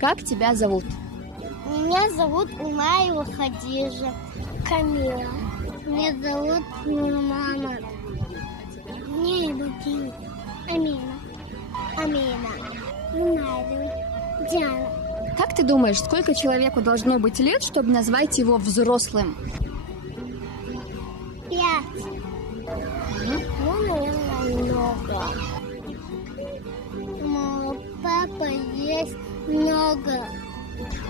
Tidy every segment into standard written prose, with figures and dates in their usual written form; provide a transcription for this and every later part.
Как тебя зовут? Меня зовут Умаева Хадижа. Камила. Меня зовут Нурмамад. Меня зовут Амина. Меня зовут Диана. Как ты думаешь, сколько человеку должно быть лет, чтобы назвать его взрослым? 5. Ну, наверное, много. У моего папы есть много.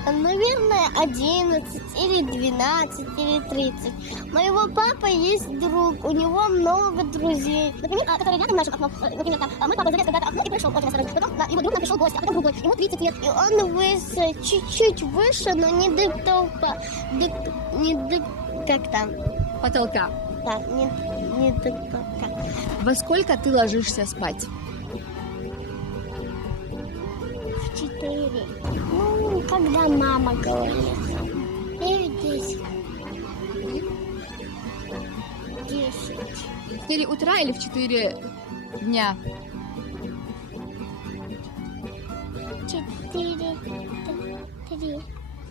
Наверное, 11 или 12 или 30. Моего папы есть друг, у него много друзей. Например, который рядом нашим окном. Например, там, мой папа залез когда-то в окно и пришел очень осторожно. Потом его друг нам пришел гость, а потом другой. Ему 30 лет. И он вырос чуть-чуть выше, но не до толпа. Не до... Как там? Потолка. Да, не до толпа. Во сколько ты ложишься спать? В 4. Ну, когда мама говорит. 9-10. 10. В 4 утра или в 4 дня? 4, 3.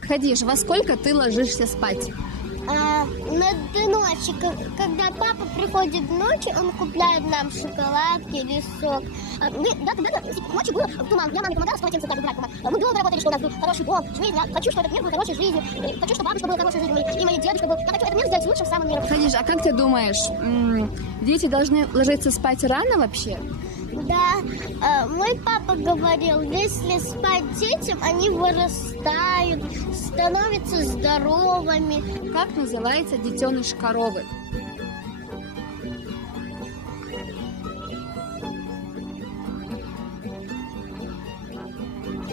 Хадиш, во сколько ты ложишься спать? До ночи, когда папа приходит ночью, он купляет нам шоколадки или сок. Ночью был туман. Я маме помогала с полотенцем так убирать. Мы долго работали, что у нас был хороший дом, жизнь. Я хочу, чтобы этот мир был хорошей жизнью. Хочу, чтобы бабушка была хорошей жизнью. И мой дедушка был. Я хочу этот мир сделать лучшим в самом мире. Хадиш, а как ты думаешь, дети должны ложиться спать рано вообще? Да, мой папа говорил, если спать детям, они вырастают, становятся здоровыми. Как называется детеныш коровы?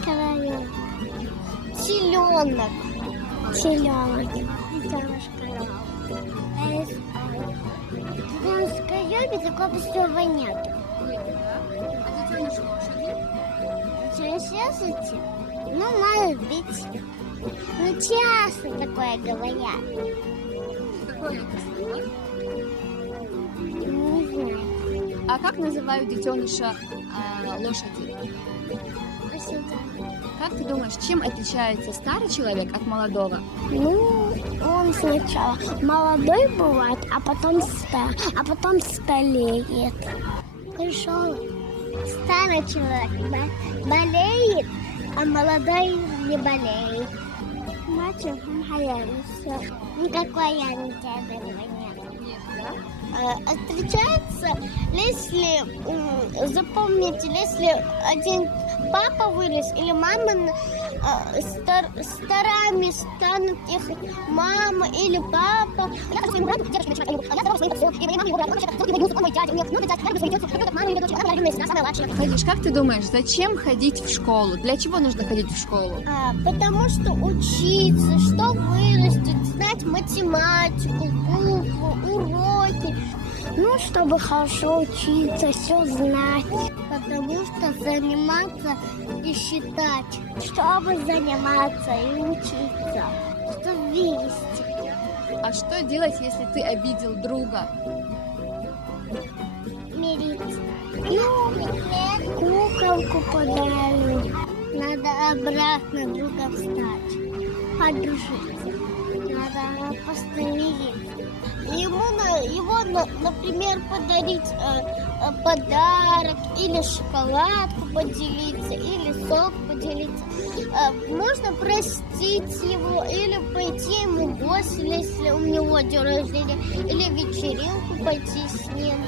Коровёнок. Теленок. Детеныш коровы. Детеныш коровы такого быстрого нет. А детеныш лошади? Детеныш лошади? Ну, может быть. Ну, часто такое говорят. Какое это слово? Не знаю. А как называют детеныша лошади? Как ты думаешь, чем отличается старый человек от молодого? Ну, он сначала молодой бывает, а потом стареет. Пришел старый человек, болеет, а молодой не болеет. Мачо, все. Никакой я не этого нет. Нет, да? Отличается, если, запомните, если один папа вырос или мама, старами станут их мама или папа. Я своему брату, дедушке начинаю, я здорова своим отцом, и моей маме его брат, он вообще его он мой дядя, у меня много дядь, я люблю свою тетю, люблю как мама, люблю дочь, она родная сестра, самая младшая. Хадиш, как ты думаешь, зачем ходить в школу? Для чего нужно ходить в школу? Потому что учиться, что вырастет, знать математику, буквы, уроки. Ну, чтобы хорошо учиться, все знать. Потому что заниматься и считать. Чтобы заниматься и учиться. Чтобы вести. А что делать, если ты обидел друга? Мириться. Ну, куколку подарю. Надо обратно друга встать. Подружиться. Надо просто мириться. Его, например, подарить подарок или шоколадку поделиться, или сок поделиться. Можно простить его или пойти ему в гости, если у него день рождения, или вечеринку пойти с ним.